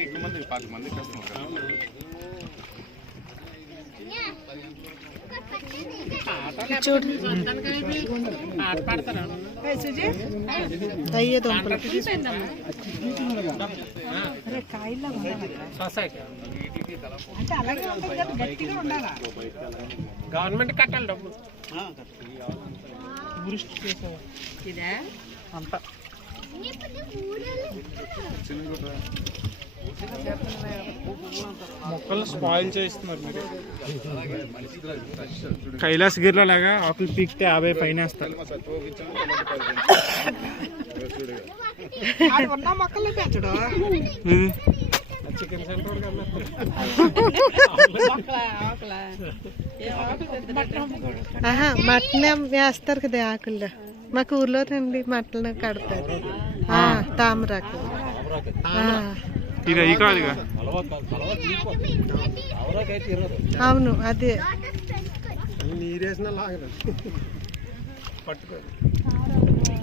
ఎక్కువ ఎక్కువ మంది పాతి మంది చూడు అయ్యే గవర్నమెంట్ కట్టాలి డబ్బులు. ఇదే? అంతా. మొక్కలు స్పాయిల్ చేస్తున్నారు మీరు. కైలాసగిరిలో లాగా ఆకులు పీకితే యాభై పైన వేస్తారు. ఆడు ఉన్న మొక్కలు పెంచడు. చికెన్ సెంటర్ ఆహా మటన్ వేస్తారు కదా ఆకుల్లో? మాకు ఊర్లో రండి మటన్ కడతారు తామరాకు. కాదు అవును అదే. నీరేసిన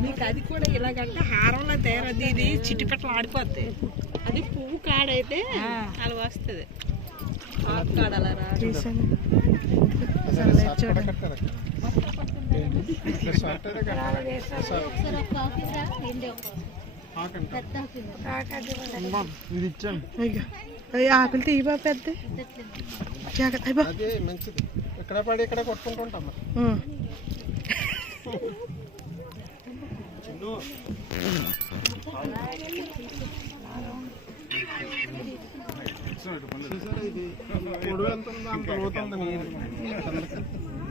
నీకు అది కూడా ఇలాగంటే హారంలో తేరది ఇది చిట్టిపెట్టలు ఆడిపోతాయి. అది పువ్వు కాడైతే అలా వస్తుంది. ఆకు కాడ అలా చూడండి. ఇది ఇచ్చాను అయ్యో ఆకులు తీయబా పెద్ద జాగ్రత్త మంచిది ఇక్కడ పడి ఇక్కడ కొట్టుకుంటుంటాం పొడవు ఎంత ఉందో అంత లోతుంది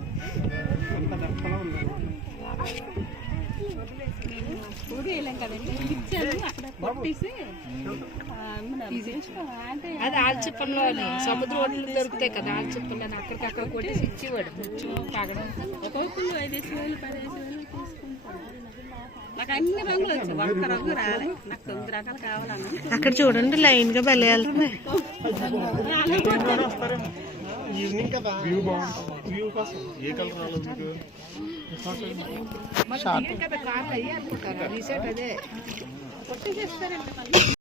వేయలేం కదండి. ఇచ్చాను అక్కడ కొట్టేసి అది ఆల్చిప్పల్లో సముద్ర ఒడ్లు దొరుకుతాయి కదా ఆల్చిప్పల్లో అక్కడికి అక్కడ కొట్టేసి ఇచ్చేవాడు. పగడం ఒక్కొక్కరు ఐదేసి వేలు పదిహేసి వేలు తీసుకుంటారు. నాకు అన్ని రంగులు వచ్చాయి. ఒక్క రంగు రాలే. నాకు తొమ్మిది రకాలు కావాలన్నా. అక్కడ చూడండి లైన్గా బలి వెళ్తున్నాయి. ఈవినింగ్ కదా వ్యూ బాగుంటుంది వ్యూ కోసం ఏ కలర్ రాలేదు మీకు కదా కార్లు అయ్యి అనుకుంటారు రీసెట్ అదే కొట్టేసేస్తారండి మళ్ళీ